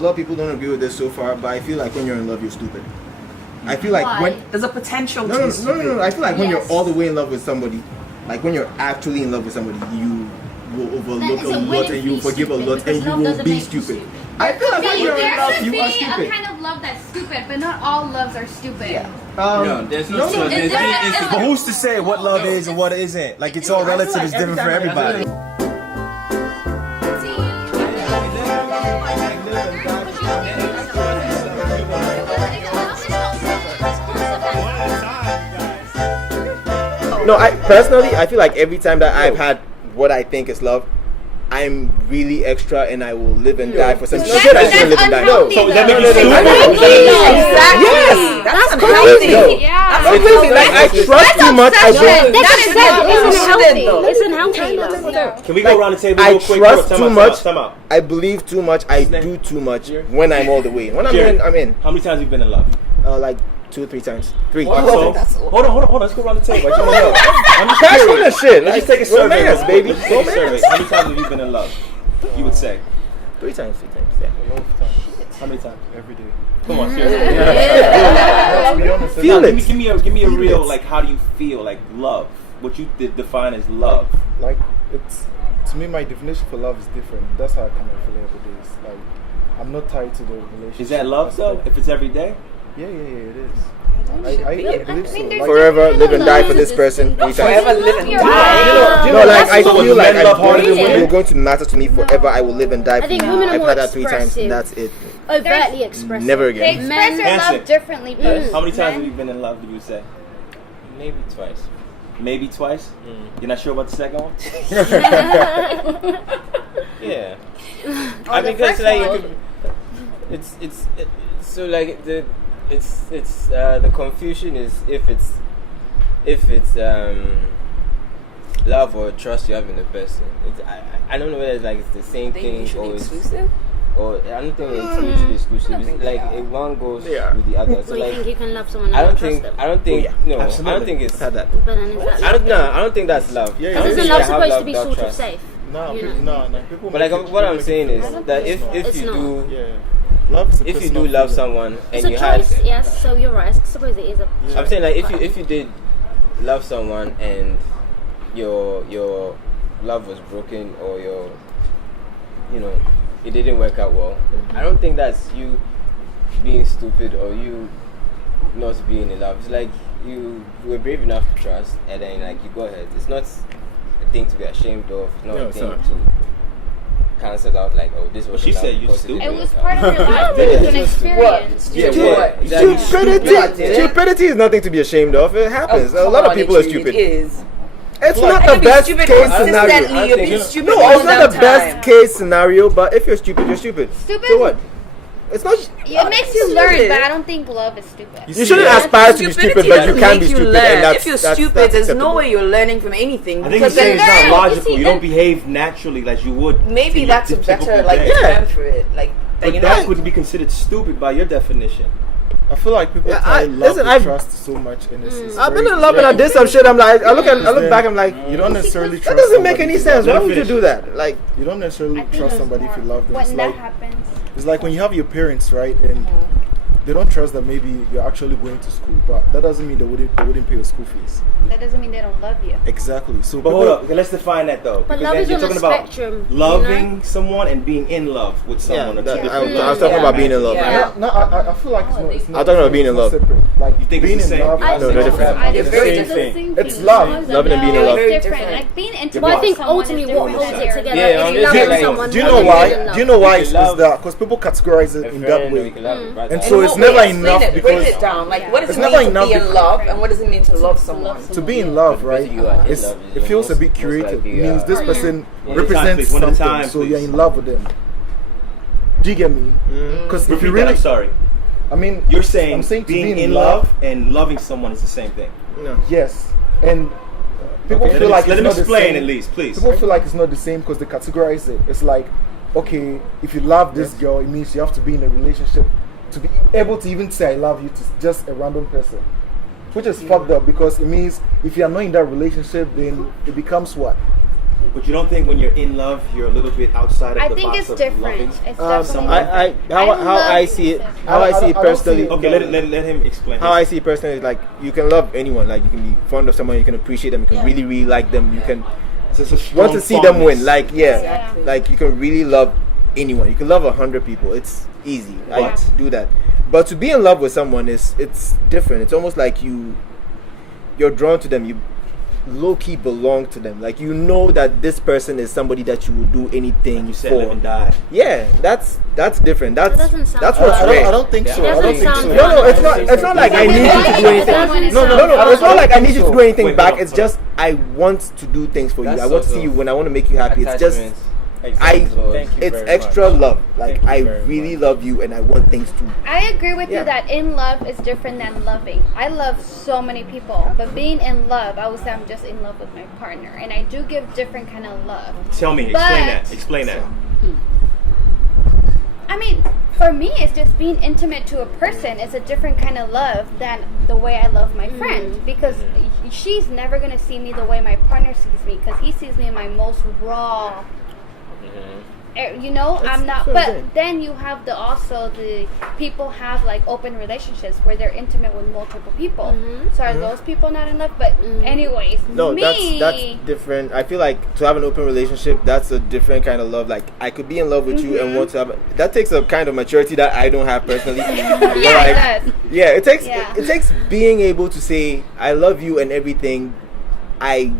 a lot of people don't agree with this so far, but I feel like when you're in love, you're stupid. I feel like when there's a potential. No. I feel like when you're all the way in love with somebody, like when you're actually in love with somebody, you will overlook a lot and you will forgive a lot and you will be stupid. I feel like when you're in love, you are stupid. There should be a kind of love that's stupid, but not all loves are stupid. Yeah. No, there's no. But who's to say what love is and what isn't? Like it's all relative. It's different for everybody. No, I feel like every time that I've had what I think is love, I'm really extra and I will live and die for something. Shit, I shouldn't live and die. No. So that makes you stupid? Exactly. Yes. That's crazy. No. Yeah. It's crazy. Like I trust too much. It's unhealthy love. Can we go around the table I real quick? trust too much. Time out. I believe too much. I do too much when I'm all the way. When I'm in, I'm in. How many times have you been in love? Like 2 or 3 times. 3. So, hold on. Let's go around the table. I just want to know. I'm just Cash curious. on the shit. Let's just take a survey. Romance, baby. Let's take a survey. How many times have you been in love? You would say 3 times. Yeah. how many times? Every day. Come on, seriously. To be honest, Feel it. Give me a real like. How do you feel like love? What you define as love? like it's to me, my definition for love is different. That's how I kind of feel every day. It's like I'm not tied to the relationship. Is that love though? If it's every day? Yeah, it is. I believe so. Like, Forever live and die for this person. 3 times. Forever live and die. No, like I So feel like men love harder than you're women? going to matter to me forever. I will live and die for think you. women are I've more had that 3 times, and expressive. that's it. Overtly expressive. Never They again. express their Answer. love differently. How many times have you been in love? Do you say? Maybe twice. Maybe twice. You're not sure about the second one? Yeah. Oh, I the mean, because first like one. you could, so like the confusion is if it's love or trust you have in the person. I don't know whether it's like it's the same They thing mutually or it's, exclusive. or I don't think it's mutually exclusive. It's like one goes Yeah. with the other. So So you like think you can love someone I and don't not trust think them? I don't think no I Absolutely. don't think it's I've had that. But then is that I don't think that's love. Yeah, I yeah. don't Isn't think love you have supposed to love be without sort of trust. safe? no, You no, people. But like make it- what I'm make it saying feel is like that it's not. if It's you not. do Yeah, love is a if you personal do love feeling. someone It's and a you had choice, yes. So you're right. I suppose it is a. I'm saying like if you did love someone and your love was broken or it didn't work out well, I don't think that's you being stupid or you not being in love. It's like you were brave enough to trust and then like you go ahead. It's not a thing to be ashamed of. It's not No, a it's thing not. to cancel out like, oh, this was She love said you because stupid. It was didn't part work of your life. Yeah. It was an experience. Yeah, Stupid. what? Exactly. Stupidity. Stupidity is nothing to be ashamed of. It happens. A lot of people are stupid. It is. It's Like, not I the can be best stupid case consistently. scenario. You're being stupid No, all it's not the damn best time. case scenario. But if you're stupid, you're stupid. Stupid? So what? It's not. It makes you learn, but I don't think love is stupid. You shouldn't aspire to be stupid, but you doesn't can make be you stupid, learn. and that's if you're that's stupid, that's there's no acceptable. way you're learning from anything. I think because you're saying it's learn. not You logical. see, You don't and- behave naturally like you would. maybe in that's a your typical better like day. Yeah. term for it. Like But you that know, would be considered stupid by your definition. I feel like people Yeah, tie love listen, to I've- trust so much, and it's I've very- been in love and I did some shit. I'm like, I look back, I'm like, You don't necessarily that trust. doesn't make somebody any to sense. love Why them. would you do that? Like, You don't necessarily I think trust it's somebody if you love them. It's When that like happens. it's like when you have your parents, right, and they don't trust that maybe you're actually going to school, but that doesn't mean they wouldn't pay your school fees. That doesn't mean they don't love you. Exactly. So But hold up, okay, let's define that though. But Because love then is you're on a talking about spectrum, you loving someone and being in love with yeah, someone. that, Two I, different I was talking about being in love. Yeah. No, I feel like it's not. It's not I'm talking about being in it's not love. separate. Like You think it's being the in same? love. No, they're different. They're very Same different. thing. It's love. Loving and being in No, love. it's Very different. different. Like being intimate Well, I think with someone ultimately is what different holds than it together Yeah, is honestly, loving like- someone. Do you more know than why? being in love. Do you know why You it's love- that? Because people categorize it A in friend, that or way. you can love a brother. And so In it's what way? never Explain enough it, because break it down. Like, what does It's it never mean to enough be in because- love, and what does it mean to love someone? to be in love, right? You are in It's, love, it feels a bit most curated. likely, Means this person One at a time, represents please. One at a something, time, so you're please. in love with them. Do you get me? Because if Repeat you that, I'm really, sorry. I mean, You're saying, I'm saying to being be in love and loving someone is the same thing. No. yes, and people Okay, feel like let it's him not the explain same. at least, please. People feel like it's not the same because they categorize it. It's like, okay, if you love this girl, it means you have to be in a relationship to be able to even say I love you to just a random person, which is fucked up because it means if you are not in that relationship, then it becomes what? But you don't think when you're in love, you're a little bit outside of I the think box it's of different. loving? It's definitely I different. how love I see it different. how I see it I don't personally. see it. Okay, let him explain. How I see it personally is like you can love anyone. Like you can be fond of someone, you can appreciate them, you can really really like them, you can It's just a strong want to see them win. fondness. Like Exactly. like you can really love anyone. You can love 100 people. It's easy. I But- do that. But to be in love with someone it's different. It's almost like you're drawn to them. You low key belong to them. Like you know that this person is somebody that you will do anything You said for. live and die. Yeah, that's different. That's doesn't sound that's right. what's I rare. don't think so. It I don't doesn't think sound so. No, it's not. It's not like I need you to do anything. No. It's not like I need you to do anything Wait, back. hold on, It's hold on. just I want to do things for you. That's I want to also see you when I want to make you happy. It's just Attachment. it's very extra much. love. Like Thank you I very really much. love you and I want things to. I agree with Yeah. you that in love is different than loving. I love so many people, but being in love, I would say I'm just in love with my partner, and I do give different kind of love. Tell me, But- explain that. I mean, for me, it's just being intimate to a person is a different kind of love than the way I love my friend, because she's never gonna see me the way my partner sees me, because he sees me in my most raw. You know, I'm not. that's what I'm But saying. then you have the people have like open relationships where they're intimate with multiple people. So are those people not in love? But anyways, No, me, that's different. I feel like to have an open relationship, that's a different kind of love. Like I could be in love with you and want to have. That takes a kind of maturity that I don't have personally. yeah, it does. Yeah, it takes Yeah. it takes being able to say I love you and everything. I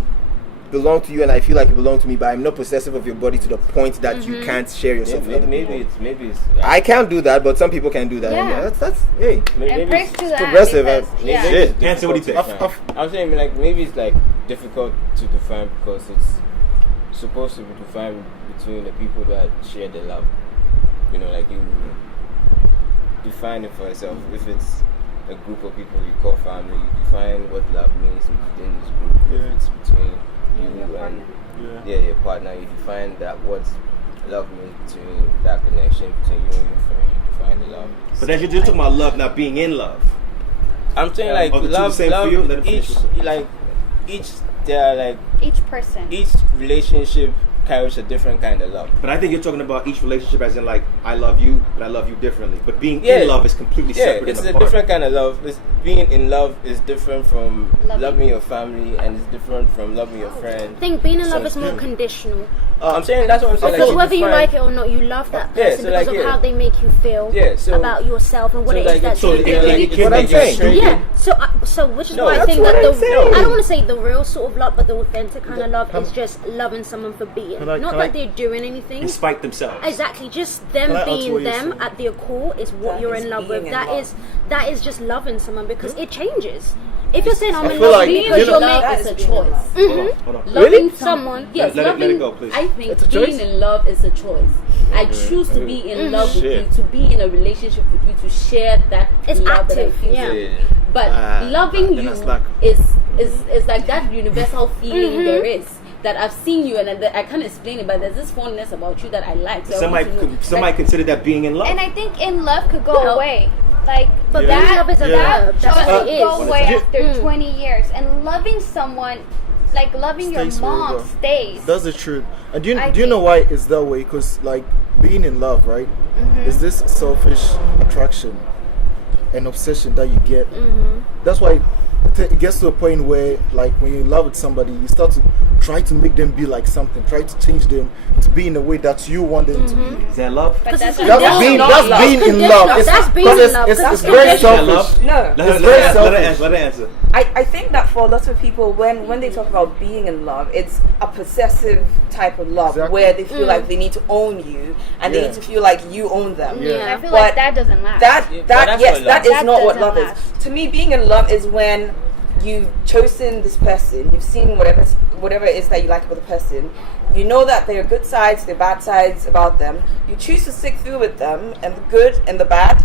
belong to you and I feel like you belong to me, but I'm not possessive of your body to the point that you can't share yourself with other people. Maybe it's I can't do that, but some people can do that. And Yeah. that's hey. maybe And praise it's to that. progressive, because, maybe yeah. shit. Answer what he difficult said. to define. I'm saying like maybe it's like difficult to define because it's supposed to be defined between the people that share the love. You know, like you define it for yourself. If it's a group of people you call family, you define what love means within this group. If it's between you and your partner, you define that what love means between that connection between you and your friend. You define the love. But then you're just talking about love, not being in love. I'm saying like are the two the love, same for you? Let him each finish. like each there are like Each person. each relationship carries a different kind of love. But I think you're talking about each relationship as in like I love you, but I love you differently. But being Yeah. in love is completely Yeah, separate it's and a apart. different kind of love. Being in love is different from Loving. loving your family, and it's different from loving your friend. I think being in love So is more conditional. I'm saying that's what I'm saying. Because like, whether you define- like it or not, you love that Yeah, person so because like, of yeah. how they make you feel Yeah, so- about yourself and what so it like is that so you it- do. it- it- What I'm it- saying. Yeah, so which is No, why I that's think what that I'm saying. I don't want to say the real sort of love, but the authentic kind of love is just loving someone for being. Can I- Not can that I- they're doing anything. Despite themselves. Exactly, just them Can I alter being what you're them saying? at their core is what That you're is in love being with. in That love. is just loving someone because it changes. If you're saying I'm I in feel love like with you being because in you're love making is a being in choice. love. Hold on. loving someone. Yes, Let it loving. go, please. I think It's a being choice? in love is a choice. I choose to be in love with Shit. you, to be in a relationship with you, to share that It's love that I active, feel. yeah. But loving you is like that universal feeling there is. That I've seen you and I can't explain it, but there's this fondness about you that I like. So I want to know, Somebody consider that being in love. And I think in love could go No. away. Like, But that, being in love is a that love. That's choice what could it go is. away after Mm. 20 years. And loving someone, like loving Stays your mom, forever. stays. That's the truth. And do I you know think- why it's that way? Because like being in love, right, is this selfish attraction and obsession that you get. That's why it gets to a point where like when you love with somebody, you start to try to make them be like something, try to change them to be in a way that you want them to be. Is that love? But that's That's being in love. That's being in love. It's That's very Is that selfish. love? No. It's very selfish. Let her answer. I think that for a lot of people, when they talk about being in love, it's a possessive type of love Exactly. where they feel like they need to own you and they Yeah. need to feel like you own them. I feel But like that doesn't last. That Yeah, but that that's yes, what that love is is. not That what doesn't love is. last. To me, being in love is when you've chosen this person, you've seen whatever it is that you like about the person. You know that there are good sides, there are bad sides about them. You choose to stick through with them, and the good and the bad.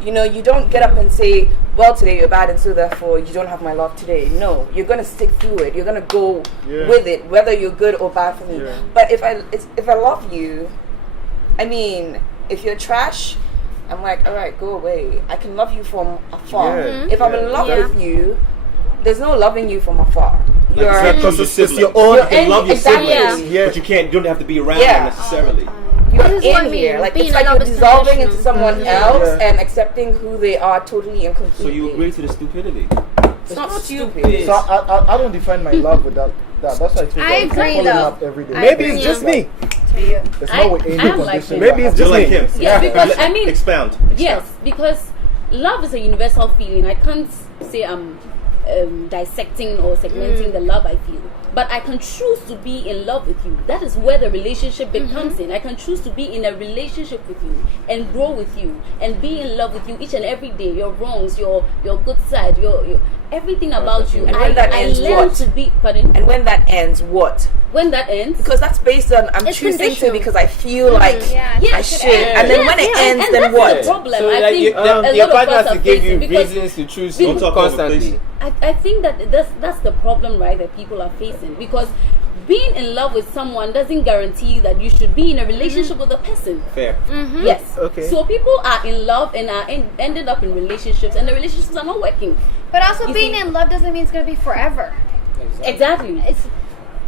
You know, you don't get up and say, well, today you're bad and so therefore you don't have my love today. No, you're going to stick through it. You're going to go with it, whether you're good or bad for me. Yeah. But if I love you, I mean, if you're trash, I'm like, all right, go away. I can love you from afar. Yeah. If I'm in love Yeah. with you, there's no loving you from afar. It's your own. You can love your siblings, yeah. but you don't have to be around them necessarily. You're in here, like it's like you're dissolving into someone else and accepting who they are totally and completely. So you agree to the stupidity? It's not stupid. So I don't define my love with that. That's why I agree though. Every day. Maybe it's just me. It's not with any condition. Maybe it's just like me. him. Yeah, because I mean, expound. Yes, because love is a universal feeling. I can't say I'm dissecting or segmenting the love I feel, but I can choose to be in love with you. That is where the relationship becomes in. I can choose to be in a relationship with you and grow with you and be in love with you each and every day. Your wrongs, your good side, your everything about you. And when that ends, learn what? to be. Pardon? And when that ends, what? When that ends, because that's based on I'm choosing to because I feel like I should. And then when it ends, then what? That's the problem. So I think your partner has to give you because reasons to choose Don't talk constantly. I think that that's the problem, right, that people are facing, because being in love with someone doesn't guarantee that you should be in a relationship with a person. Fair. Yes. Okay. So people are in love and are ended up in relationships, and the relationships are not working. But also, being in love doesn't mean it's gonna be forever. Exactly. It's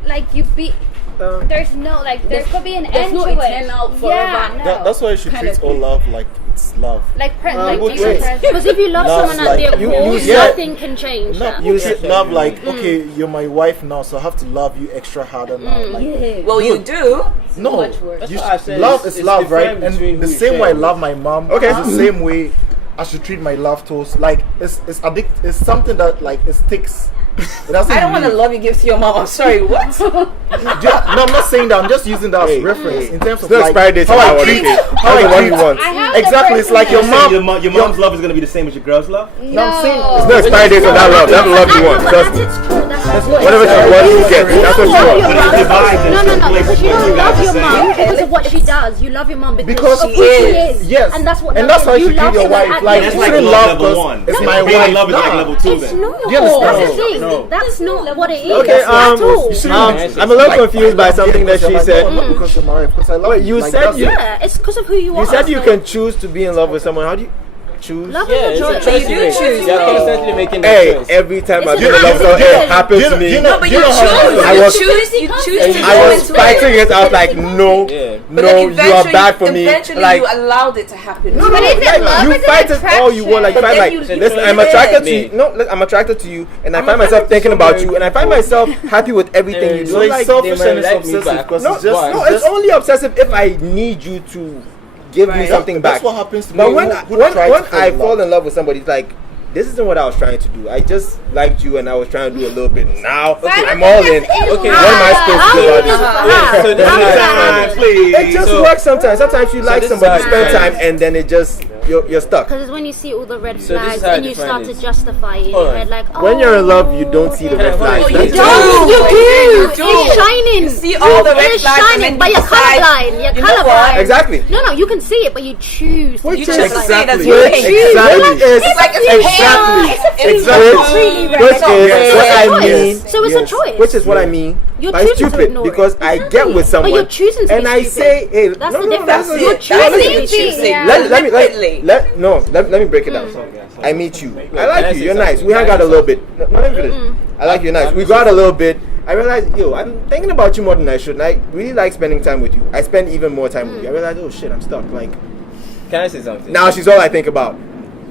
like there's no there could be an end no to it. eternal forever. Yeah, no. That's why you should treat all love like it's love. Because if you love someone at their core, nothing can change that. You should love like, okay, you're my wife now, so I have to love you extra harder now. Like, well, you do. No, much worse. love is love, right? And the same way I love my mom, is the same way I should treat my love toast. Like it's it's something that like it sticks. I don't want to love you gives to your mom. I'm sorry, what? No, I'm not saying that. I'm just using that as reference in terms of like how I treat. Exactly, it's like your mom. Your mom's love is gonna be the same as your girl's love. No, I'm saying it's no expiry date on that love. That's the love you want. Whatever she wants, you get. That's what you want. No. You don't love your mom because of what she does. You love your mom because of who she is. Yes, and that's what. And that's how you treat your wife. Like that's you like shouldn't love level one. It's my wife. Being in love is like level 2 then. That's the thing. That's not what it is. Okay, at all. I'm a little confused by something that she said. Not because of my wife, because I love Wait, you said it's because of who you are. You said you can choose to be in love with someone. How do you choose? Love is a choice. You do choose. You're constantly making that choice. Every time I've been in love with someone, it happens to me. No, but you choose. You choose. I was fighting it. I was like, no, you are bad for me. Eventually, Like, you allowed it to happen. But is it love? you Is fight it it all you want. Like, But fight then like, you listen, I'm attracted to you. No, I'm attracted to you, and I find myself thinking about you, and I find myself happy with everything you do. So it's Like, selfish and it's obsessive because no, it's just no, it's only obsessive if I need you to give me something back. That's what happens to me. But when I fall in love with somebody, it's like, this isn't what I was trying to do. I just liked you and I was trying to do a little bit. Now I'm all in. Okay, what am I supposed to do about this? So this is time, please. It just works sometimes. Sometimes you like somebody, spend time, and then it just you're stuck. Because it's when you see all the red So this flags is how I and you define start this. to justify it in Hold your on. head, like, oh, When you're in love, you don't see the red flags. You That's don't. You do. It's shining. You see all the red It's flags and shining, then but you you're decide, colorblind. You're you know what? colorblind. Exactly. No, you can see it, but you choose. You just say that you Which hate. exactly is It's like it's exactly. It's Which is what I mean. So it's a choice. Which is what I mean. You're by choosing to stupid ignore because it. I get with someone, But you're choosing to and be I stupid. say, hey, That's no, the no, difference. that's You're it. choosing. Let me break it down. I meet you. I like you. You're nice. We hang out a little bit. Not even this. I like you. Nice. We go out a little bit. I realize, I'm thinking about you more than I should. And I really like spending time with you. I spend even more time with you. I realize, oh shit, I'm stuck. Like, can I say something? Now she's all I think about.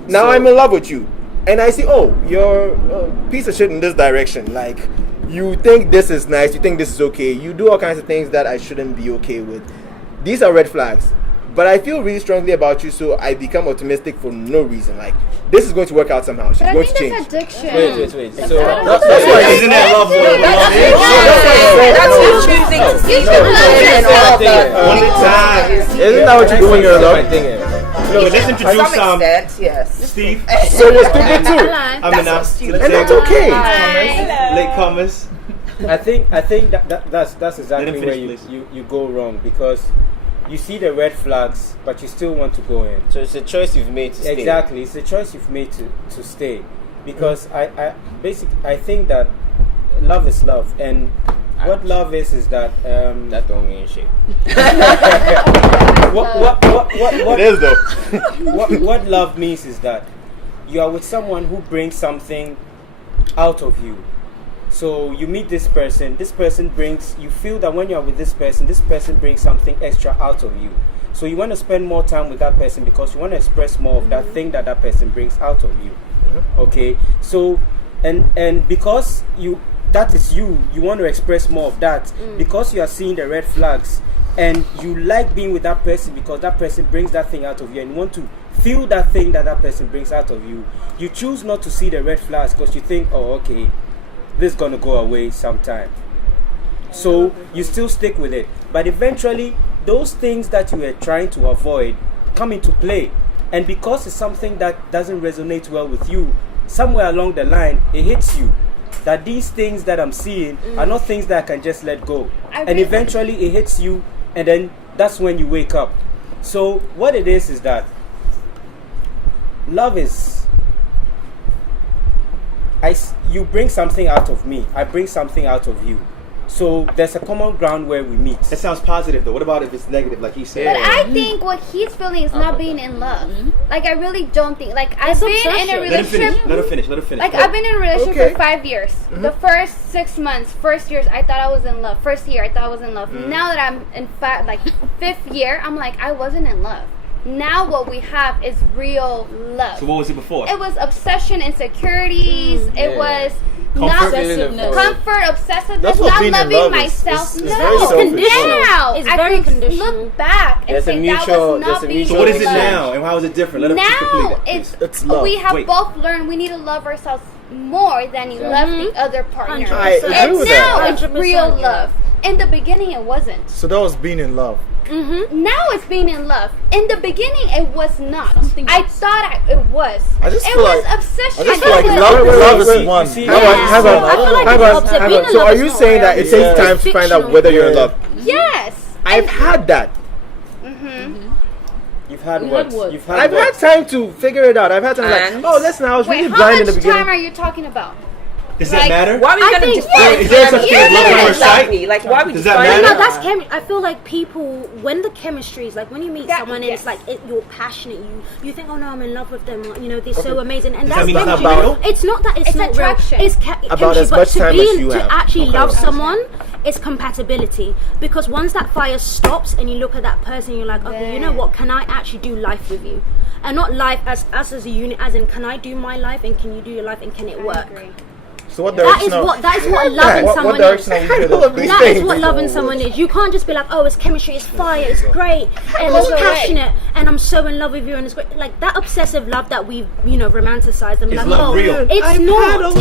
Now I'm in love with you, and I see, oh, you're a piece of shit in this direction. Like, you think this is nice. You think this is okay. You do all kinds of things that I shouldn't be okay with. These are red flags. But I feel really strongly about you, so I become optimistic for no reason. Like, this is going to work out somehow. She's going to change. That's addiction. Wait. So that's why isn't that love? That's you choosing to see One at a time. Isn't that what you do when you're in love? No, let's introduce some extent, yes. Steve. So you're stupid too. I'm enough. And that's okay. Late comers. I think that's exactly where you go wrong, because you see the red flags, but you still want to go in. So it's a choice you've made to stay. Exactly, it's a choice you've made to stay, because I think that love is love, and what love is that that don't mean shit. what it is though. what love means is that you are with someone who brings something out of you, So you meet this person brings, you feel that when you're with this person brings something extra out of you. So you want to spend more time with that person because you want to express more of that thing that person brings out of you. Okay, so and because that is you want to express more of that because you are seeing the red flags and you like being with that person because that person brings that thing out of you and you want to feel that thing that person brings out of you. You choose not to see the red flags because you think, oh, okay, this is gonna go away sometime. So you still stick with it, but eventually those things that you were trying to avoid come into play, and because it's something that doesn't resonate well with you, somewhere along the line it hits you that these things that I'm seeing are not things that I can just let go, and eventually it hits you, and then that's when you wake up. So what it is that love is, you bring something out of me, I bring something out of you. So there's a common ground where we meet. That sounds positive though. What about if it's negative, like he said? But I think what he's feeling is not being in love. Like I really don't think. Like I've been in a relationship. Let her finish. Like I've been in a relationship for 5 years. The first 6 months, first years, I thought I was in love. First year, I thought I was in love. Now that I'm in fifth year, I'm like I wasn't in love. Now what we have is real love. So what was it before? It was obsession, insecurities. It was comfort, obsessiveness, not loving myself. It's conditional. Now It's very conditional. Look back and say that was not being So what is it love. now, and how is it different? Let us Now it's love. we have both learned we need to love ourselves more than you love the other partner. I agree And with now that. it's real love. In the beginning, it wasn't. So that was being in love. Now it's being in love. In the beginning, it was not. I thought it was. I just it feel was like obsession. I just It feel like was- love is one. Hang on. So are you saying that it takes time to find out whether you're in love? Yes. I've had that. You've had what? I've had time to figure it out. I've had time like, oh, listen, I was really Wait, blind how in the much beginning. time are you talking about? Does that matter? Why are we I gonna think- define? Is there such thing as love at first sight? Like, why are we Does that defining? matter? No, that's I feel like people, when the chemistry is like when you meet someone and it's like you're passionate, you think, oh no, I'm in love with them, you know, they're so amazing, and Does that's that mean it's not chemistry. about- It's not that it's not attraction. real. It's About chemistry, as but much time as you to have. actually love someone, it's compatibility. Because once that fire stops and you look at that person, you're like, okay, you know what? Can I actually do life with you? And not life as us as a unit, as in, can I do my life and can you do your life and can it work? So what That is what loving someone is. That is what loving someone is. You can't just be like, oh, it's chemistry, it's fire, it's great, and it's passionate, and I'm so in love with you, and it's great. Like that obsessive love that we, romanticize. And Is like, love real? It's not.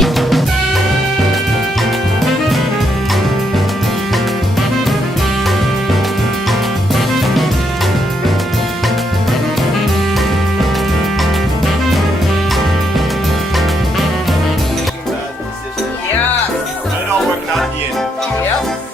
And it all working out at the end. Yep.